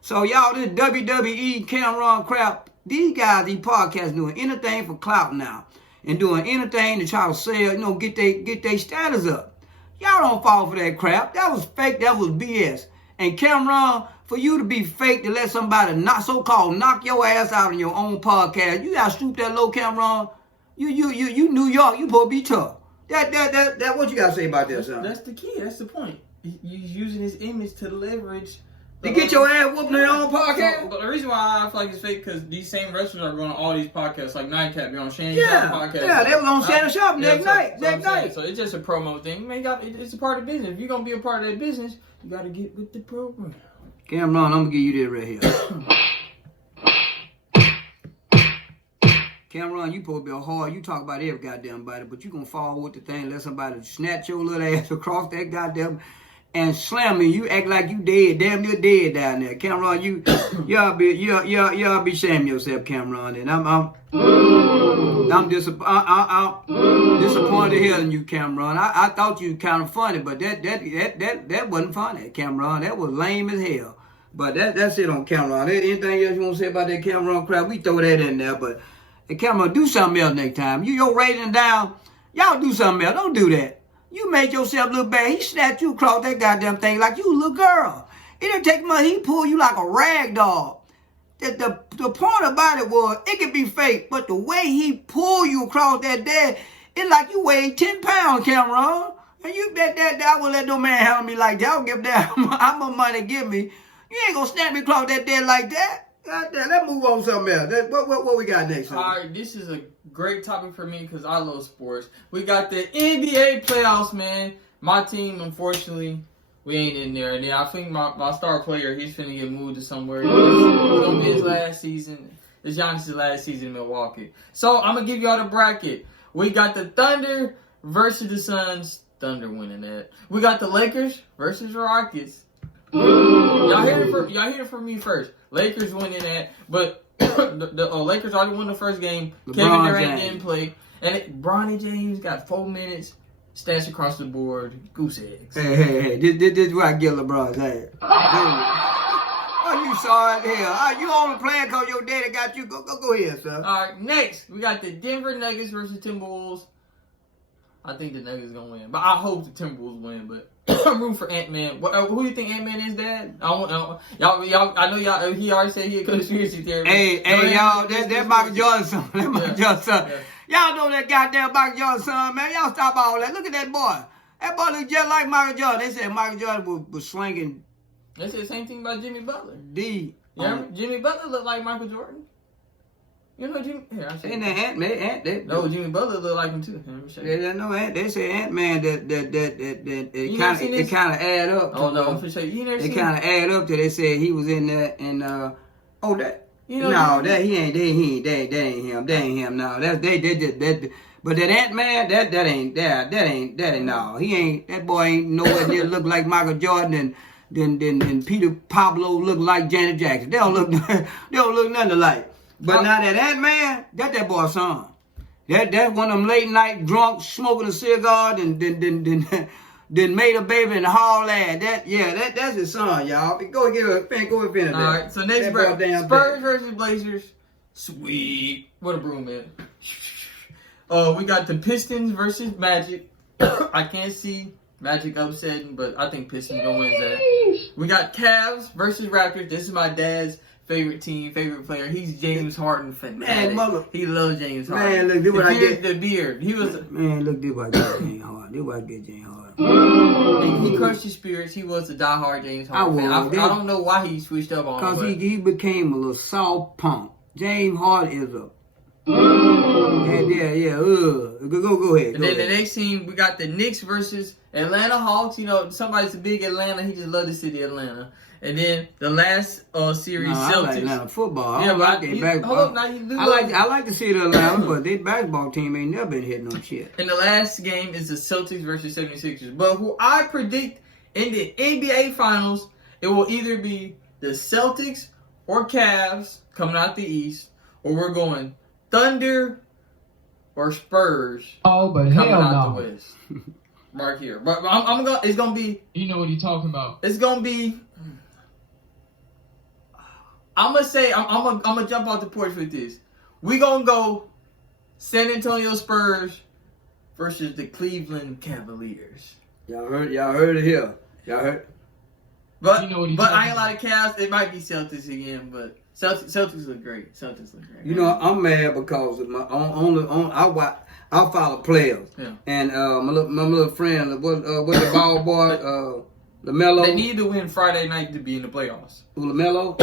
So y'all, this WWE Cameron crap, these guys, these podcasts doing anything for clout now. And doing anything to try to sell, get they status up. Y'all don't fall for that crap. That was fake. That was BS. And Cameron, for you to be fake to let somebody so-called knock your ass out on your own podcast, you gotta stoop that low, Cameron. You New York, you supposed to be tough. That what you gotta say about that, son? That's the key. That's the point. He's using his image to leverage. To get your ass whooped on your own podcast? But the reason why I feel like it's fake because these same wrestlers are going on all these podcasts, like Nightcap, on Shannon Sharp podcast. Yeah, they was on Shannon Sharp next night. So it's just a promo thing. Man, it's a part of business. If you're going to be a part of that business, you got to get with the program. Cameron, I'm going to give you this right here. Cameron, you supposed to be hard. You talk about every goddamn body, but you going to fall with the thing, let somebody snatch your little ass across that goddamn and slam me. You act like you dead, damn near dead down there. Cameron, y'all be shaming yourself, Cameron. And I'm disappointed here in you, Cameron. I thought you kind of funny, but that wasn't funny, Cameron. That was lame as hell. But that's it on Cameron. Anything else you want to say about that Cameron crap? We throw that in there, but hey, Cameron, do something else next time. Your rating down. Y'all do something else. Don't do that. You made yourself look bad. He snatched you across that goddamn thing like you a little girl. It didn't take money. He pulled you like a rag doll. The point about it was, it could be fake, but the way he pulled you across that day, it's like you weighed 10 pounds, Cameron. And you bet that I won't let no man handle me like that. I don't give that how much money give me. You ain't gonna snap me across that day like that. Goddamn, let's move on to something else. What we got next? All right, this is a great topic for me because I love sports. We got the NBA playoffs, man. My team, unfortunately, we ain't in there. And I think my star player, he's finna get moved to somewhere. It's gonna be his last season. It's Giannis' last season in Milwaukee. So I'm gonna give y'all the bracket. We got the Thunder versus the Suns. Thunder winning that. We got the Lakers versus the Rockets. Y'all hear it from me first. Lakers winning that, but the Lakers already won the first game. Kevin Durant didn't play, and Bronny James got 4 minutes. Stats across the board, goose eggs. Hey, this is where I get LeBron's ass. Oh, you saw it here. You only playing because your daddy got you. Go ahead, sir. All right, next we got the Denver Nuggets versus Timberwolves. I think the Nuggets gonna win, but I hope the Timberwolves win. But I'm rooting for Ant-Man. Who do you think Ant-Man is, Dad? Y'all. I know y'all. He already said he a conspiracy theory. Hey, y'all. That Michael Jordan's son. That Michael Jordan's son. Yeah. Y'all know that goddamn Michael Jordan's son, man. Y'all stop all that. Look at that boy. That boy look just like Michael Jordan. They said Michael Jordan was slinging. They said the same thing about Jimmy Butler. Jimmy Butler looked like Michael Jordan. You know Jimmy? Here, I say Ant-Man. No, Jimmy Butler looked like him too. Let me show you. They say Ant-Man it kind of add up. Oh no, I'm gonna show you. They kind of add up to. They said he was in there and that. You know, no, that ain't him. That ain't him. No, that. But that Ant-Man, that ain't no. He ain't. That boy ain't nowhere near look like Michael Jordan and Peter Pablo look like Janet Jackson. They don't look nothing alike. But now that Ant-Man, that boy's son. That one of them late night drunk smoking a cigar then made a baby and haul that. That's his son, y'all. Go finish that. All right, so next break. Spurs versus Blazers. Sweet. What a broom, man. We got the Pistons versus Magic. I can't see Magic upsetting, but I think Pistons gonna win that. We got Cavs versus Raptors. This is my dad's favorite team, favorite player. He's James Harden fanatic. Man, he loves James Harden. Man, look, this what I get. The beard. He was. Man, look, this what I get James Harden. This what I get James Harden. He crushed his spirits. He was a diehard James Harden fan. I don't know why he switched up on him. Because he became a little soft punk. James Harden is a Yeah. Go ahead. And then the next team, we got the Knicks versus Atlanta Hawks. You know, somebody's a big Atlanta. He just love the city of Atlanta. And then the last series, no, Celtics. I like Atlanta football. Yeah, I like their basketball. Hold up, now you do. I like the city of Atlanta, but their basketball team ain't never been hitting no shit. And the last game is the Celtics versus 76ers. But who I predict in the NBA Finals, it will either be the Celtics or Cavs coming out the East, or we're going Thunder or Spurs. Oh, but coming hell out no. the West. Right here. But I'm gonna. It's gonna be. You know what he's talking about. It's gonna be. I'm gonna say. I'm gonna jump off the porch with this. We gonna go San Antonio Spurs versus the Cleveland Cavaliers. Y'all heard it here. Y'all heard. But You know what he's I ain't talking like Cavs. It might be Celtics again, but Celtics look great. Celtics look great. You know, I'm mad because of I follow players. Yeah. And my little friend, what the ball boy, LaMelo. They need to win Friday night to be in the playoffs. LaMelo?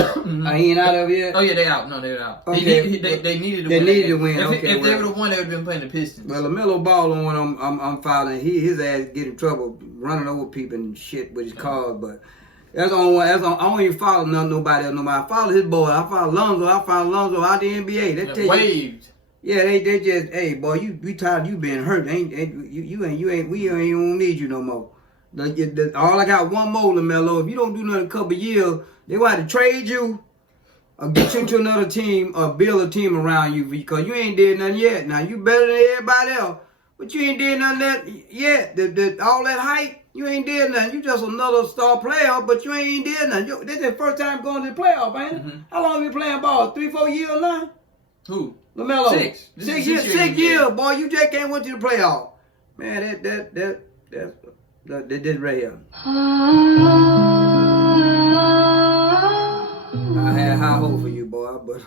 He ain't out of it yet? Oh yeah, they out. No, they're out. Okay. They needed to They win. needed to win. If Okay, they would have won, they would have been playing the Pistons. Well, LaMelo ball on when I'm following. His ass get in trouble running over people and shit with his cars, but that's on. I don't even follow nobody else. I follow his boy. I follow Lonzo. Out the NBA. They tell waved. Yeah, they just, hey boy, we tired of you being hurt. We don't need you no more. All I got one more, LaMelo. If you don't do nothing in a couple of years, they will have to trade you or get you into another team or build a team around you because you ain't did nothing yet. Now you better than everybody else, but you ain't did nothing that yet. All that hype, you ain't did nothing. You just another star player, but you ain't did nothing. This is the first time going to the playoff, ain't it? Mm-hmm. How long you playing ball? 3-4 years now? Who? LaMelo. 6. Six years, boy. You just can't went to the playoff. Man, that's right here. I had high hope for you, boy, but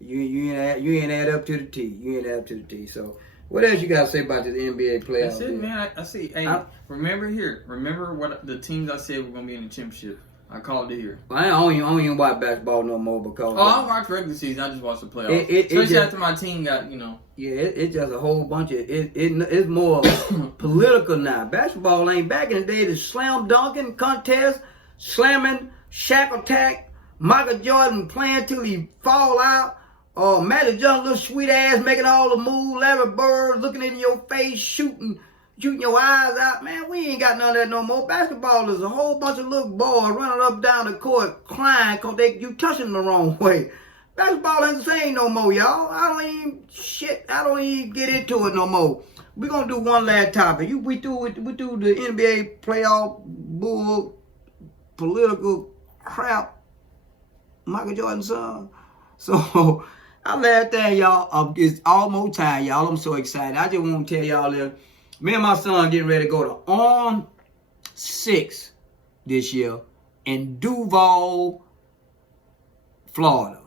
you ain't add up to the T. You ain't add up to the T. So, what else you got to say about this NBA playoff? That's it, man. I see. Hey, remember what the teams I said were going to be in the championship. I called it here. I don't even watch basketball no more because. Oh, I watch regular season. I just watch the playoffs. Especially after my team got, Yeah, it's just a whole bunch of it's more political now. Basketball ain't back in the day. The slam dunking contest, slamming, shack attack, Michael Jordan playing till he fall out. Magic Johnson, little sweet ass making all the moves. Larry Bird looking in your face, shooting your eyes out. Man, we ain't got none of that no more. Basketball is a whole bunch of little boys running up down the court crying because you touching them the wrong way. Basketball ain't the same no more, y'all. I don't even get into it no more. We're going to do one last topic. We do the NBA playoff bull political crap. Michael Jordan's son. So, I last thing, y'all, it's almost time, y'all. I'm so excited. I just want to tell y'all that me and my son getting ready to go to ARM6 this year in Duval, Florida,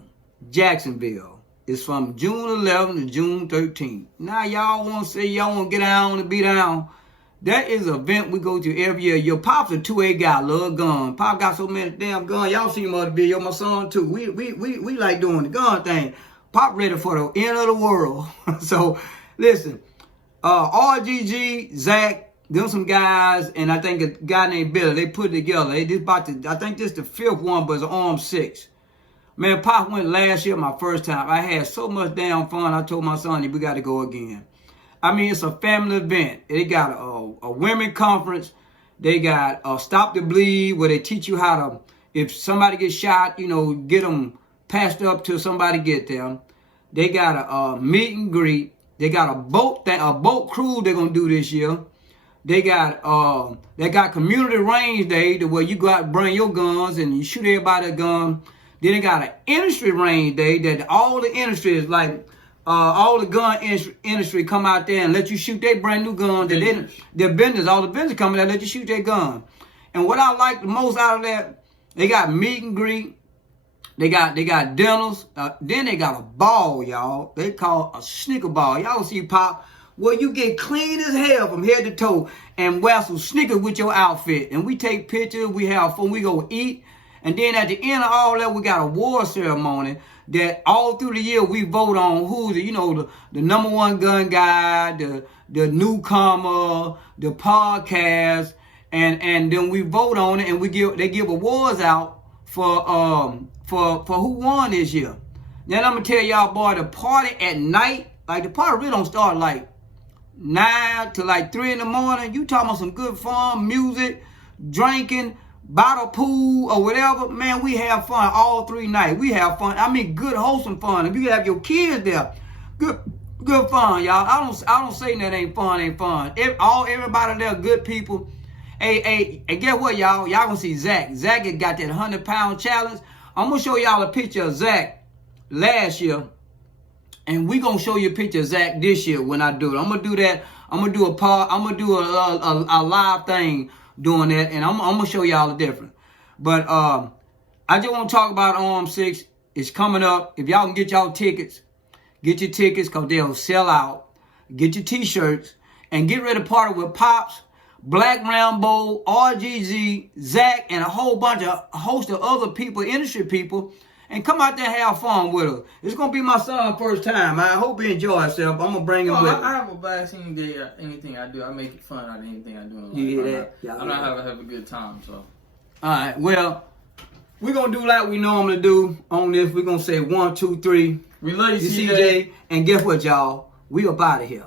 Jacksonville. It's from June 11th to June 13th. Now y'all want to say y'all want to get down and be down. That is an event we go to every year. Your pop's a 2A guy, love gun. Pop got so many damn guns. Y'all seen my other video, my son too. We like doing the gun thing. Pop ready for the end of the world. So listen. RGG, Zach, them some guys, and I think a guy named Billy, they put it together. I think this is the 5th one, but it's ARM6. Man, Pop went last year, my first time. I had so much damn fun. I told my son, we got to go again. I mean, it's a family event. They got a women conference. They got Stop the Bleed, where they teach you how to, if somebody gets shot, get them passed up till somebody get them. They got a meet and greet. They got a boat cruise they're gonna do this year. They got community range day to where you go out and bring your guns and you shoot everybody a gun. Then they got an industry range day that all the industry is like all the gun industry come out there and let you shoot their brand new guns. Their vendors, all the vendors come out there and let you shoot their gun. And what I like the most out of that, they got meet and greet. They got dinners. Then they got a ball, y'all. They call a sneaker ball. Y'all see Pop where you get clean as hell from head to toe and wear some sneakers with your outfit. And we take pictures. We have fun. We go eat. And then at the end of all that, we got a award ceremony that all through the year we vote on who's the, the number one gun guy, the newcomer, the podcast, and then we vote on it, and they give awards out for who won this year. Then I'm gonna tell y'all, boy, the party at night, like the party really don't start like 9 to like 3 in the morning. You talking about some good fun, music, drinking, bottle pool or whatever. Man, we have fun all 3 nights. We have fun. I mean, good wholesome fun. If you have your kids there, good fun, y'all. I don't say that ain't fun. Everybody there, good people. Hey, guess what, y'all? Y'all gonna see Zach. Zach has got that 100-pound challenge. I'm gonna show y'all a picture of Zach last year, and we gonna show you a picture of Zach this year when I do it. I'm gonna do that. I'm gonna do a live thing doing that, and I'm gonna show y'all the difference. But I just want to talk about ARM6. It's coming up. If y'all can get y'all tickets, get your tickets because they'll sell out. Get your t-shirts and get ready to party with Pops, Black Rambo, RGZ, Zach, and a host of other people, industry people, and come out there and have fun with us. It's gonna be my son's first time. I hope he enjoy himself. I'm gonna bring him with me. I have a blast anything I do. I make it fun out of anything I do in life. You hear that? I'm not have a good time. So. All right. Well, we're gonna do like we normally do on this. We're gonna say 1, 2, 3. We love you, CJ. And guess what, y'all? We up out of here.